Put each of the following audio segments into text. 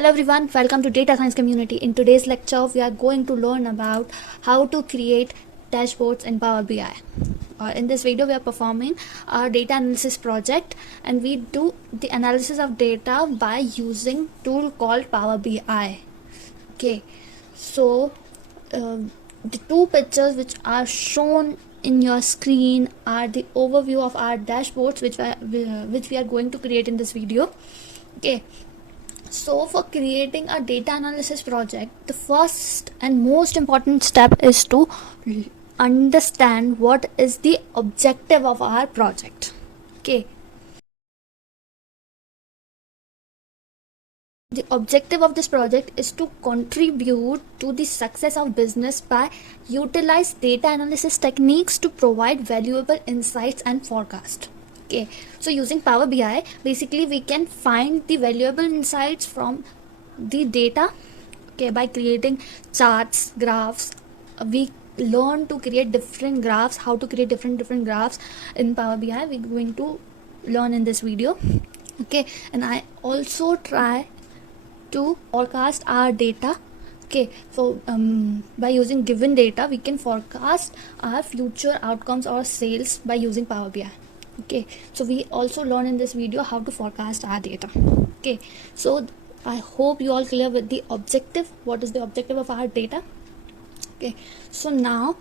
Hello everyone, welcome to Data Science Community. In today's lecture, we are going to learn about how to create dashboards in Power BI. In this video, we are performing our data analysis project, and we do the analysis of data by using tool called Power BI. Okay, so the two pictures which are shown in your screen are the overview of our dashboards which we are going to create in this video. Okay. So for creating a data analysis project, the first and most important step is to understand what is the objective of our project. Okay. The objective of this project is to contribute to the success of business by utilize data analysis techniques to provide valuable insights and forecast. Okay, so using Power BI, basically we can find the valuable insights from the data. Okay, by creating charts, graphs, we learn to create different graphs, how to create different graphs in Power BI. We're going to learn in this video. Okay, and I also try to forecast our data. Okay, so by using given data, we can forecast our future outcomes or sales by using Power BI. Okay, so we also learn in this video how to forecast our data. Okay, so I hope you all clear with the objective. What is the objective of our data? Okay, so now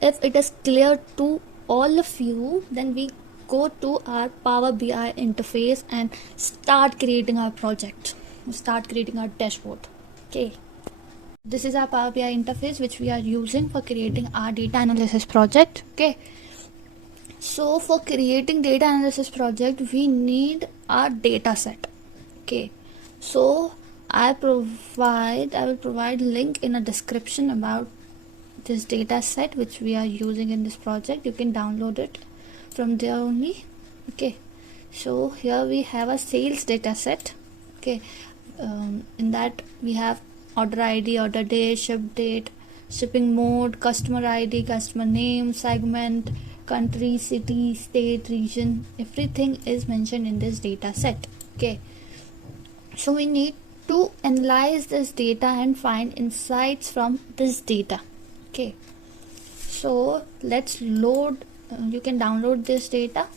if it is clear to all of you, then we go to our Power BI interface and start creating our project, start creating our dashboard. Okay, this is our Power BI interface which we are using for creating our data analysis project. Okay, so for creating data analysis project, we need our data set. Okay, so I will provide link in a description about this data set which we are using in this project. You can download it from there only. Okay, so here we have a sales data set. Okay, in that we have order ID, order date, ship date, shipping mode, customer ID, customer name, segment, country, city, state, region, everything is mentioned in this data set. Okay, so we need to analyze this data and find insights from this data. Okay, so let's load. You can download this data.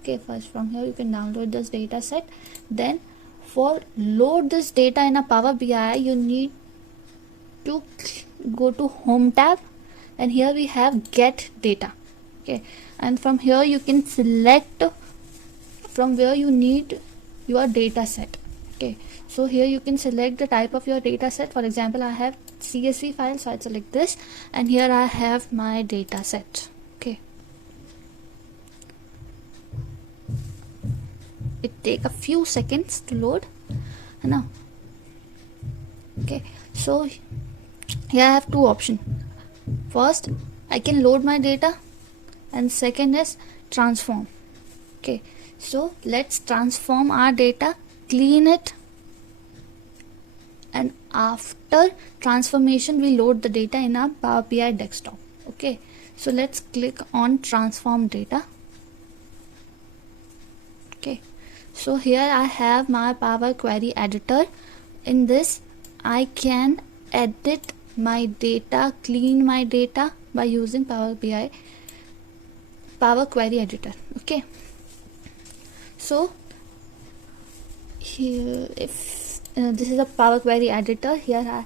Okay, first from here you can download this data set. Then for load this data in a Power BI, you need to go to Home tab, and here we have Get Data. Okay, and from here you can select from where you need your data set. Okay, so here you can select the type of your data set. For example, I have CSV file, so I select this, and here I have my data set. Okay, it take a few seconds to load now. Okay, so here I have two options. First, I can load my data, and second is transform. Okay, so let's transform our data, clean it, and after transformation we load the data in our Power BI desktop. Okay, so let's click on transform data. Okay, so here I have my Power Query editor. In this I can edit my data, clean my data by using Power BI Power Query editor. Okay, so here if this is a Power Query editor, here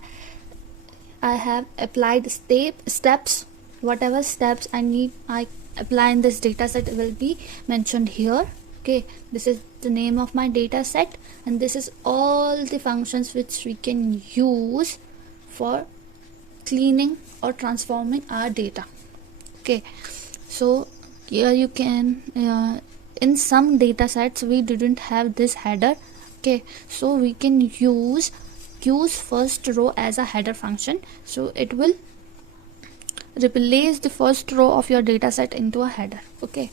I have applied steps. Whatever steps I apply in this data set will be mentioned here. Okay, this is the name of my data set, and this is all the functions which we can use for cleaning or transforming our data. Okay, so here you can in some data sets we didn't have this header. Okay, so we can use first row as a header function, so it will replace the first row of your data set into a header. Okay,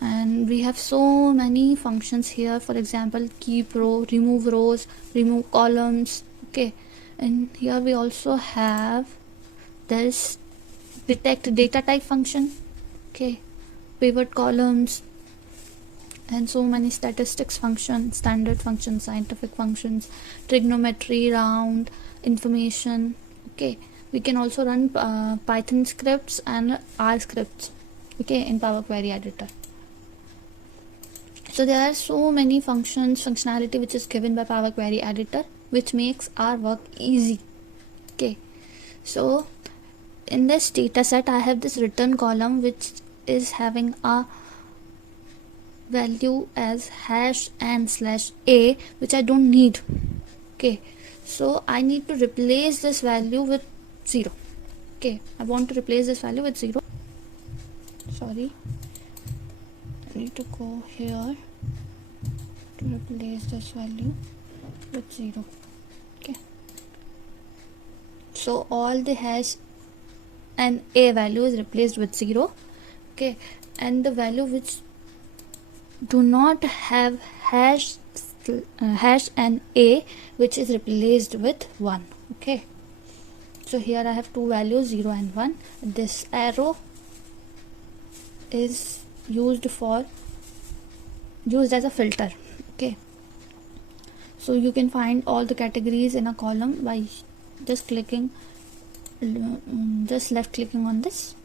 and we have so many functions here. For example, keep row, remove rows, remove columns. Okay, and here we also have this detect data type function. Okay, pivot columns, and so many statistics functions, standard functions, scientific functions, trigonometry, round, information. Okay, we can also run Python scripts and R scripts, okay, in Power Query Editor. So there are so many functionality which is given by Power Query Editor, which makes our work easy. Okay, so in this data set I have this return column which is having a value as hash and /a, which I don't need. Okay, so I need to replace this value with 0. Okay, I want to replace this value with 0. Sorry, I need to go here to replace this value with 0. Okay, so all the hash and a value is replaced with 0. Okay, and the value which do not have hash and a, which is replaced with 1. Okay, so here I have two values, 0 and 1. This arrow is used as a filter. Okay, so you can find all the categories in a column by just clicking, just left clicking on this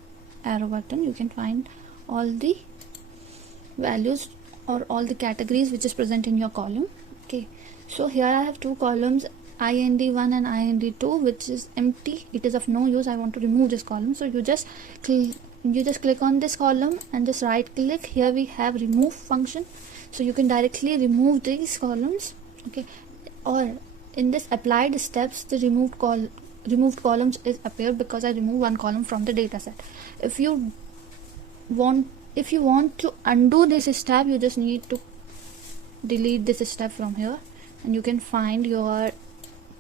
arrow button. You can find all the values or all the categories which is present in your column. Okay, so here I have two columns, ind1 and ind2, which is empty. It is of no use. I want to remove this column, so you just click on this column and just right click. Here we have remove function, so you can directly remove these columns. Okay, or in this applied steps, the removed columns is appeared because I removed one column from the data set. If you want to undo this step, you just need to delete this step from here and you can find your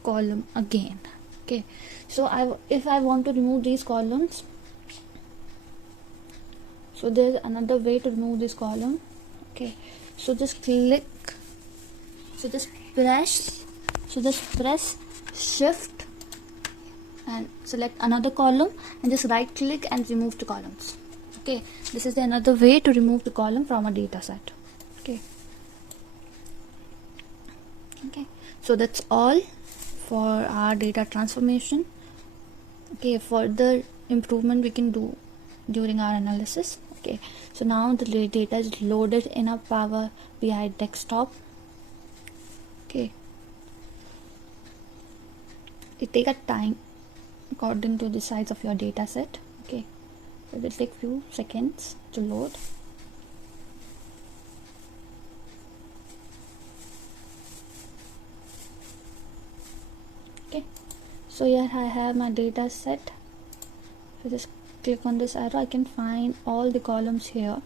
column again. Okay, so if I want to remove these columns, so there's another way to remove this column. Okay, so just press shift and select another column and just right click and remove the columns. Okay, this is another way to remove the column from a data set. Okay, so that's all for our data transformation. Okay, further improvement we can do during our analysis. Okay, so now the data is loaded in a Power BI desktop. Okay, it takes a time according to the size of your data set. Okay, it will take few seconds to load. Okay, so here I have my data set. So just click on this arrow, I can find all the columns here.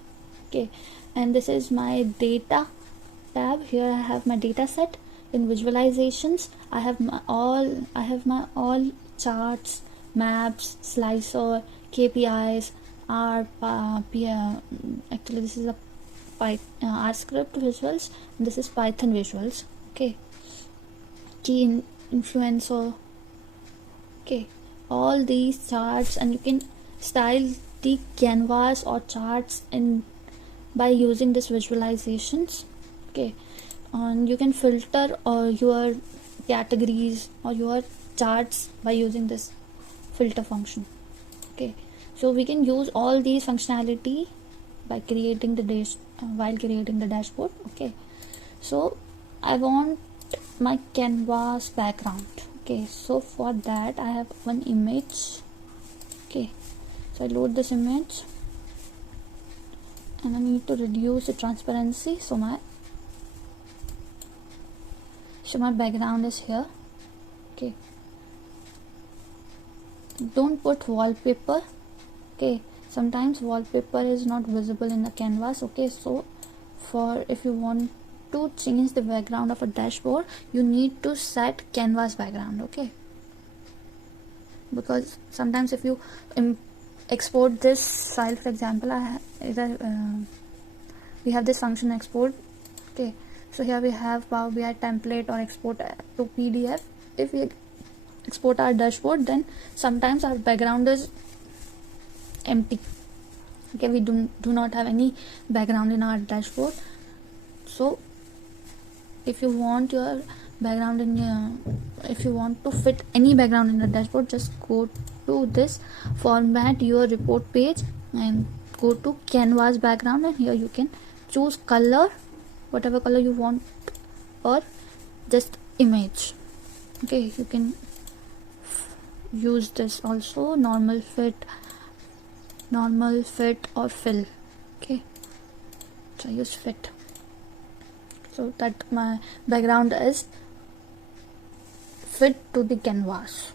Okay, and this is my data tab. Here I have my data set. In visualizations, I have my all charts, maps, slicer, KPIs, R, actually this is a R script visuals, and this is Python visuals. Okay, key influencer. Okay, all these charts, and you can style the canvas or charts in by using this visualizations. Okay, and you can filter your categories or your charts by using this filter function. Okay, so we can use all these functionality by creating the while creating the dashboard. Okay, so I want my canvas background. Okay, so for that I have one image. Okay, so I load this image and I need to reduce the transparency, so my background is here. Okay, don't put wallpaper. Okay, sometimes wallpaper is not visible in the canvas. Okay, so if you want to change the background of a dashboard, you need to set canvas background. Okay, because sometimes if you export this file, for example, we have this function export. Okay, so here we have Power BI template or export to PDF. If we export our dashboard, then sometimes our background is empty. Okay, we do not have any background in our dashboard. So if you want your background in your, if you want to fit any background in the dashboard, just go to this format your report page and go to canvas background, and here you can choose color, whatever color you want, or just image. Okay, you can use this also, normal fit or fill. Okay, so I use fit so that my background is fit to the canvas.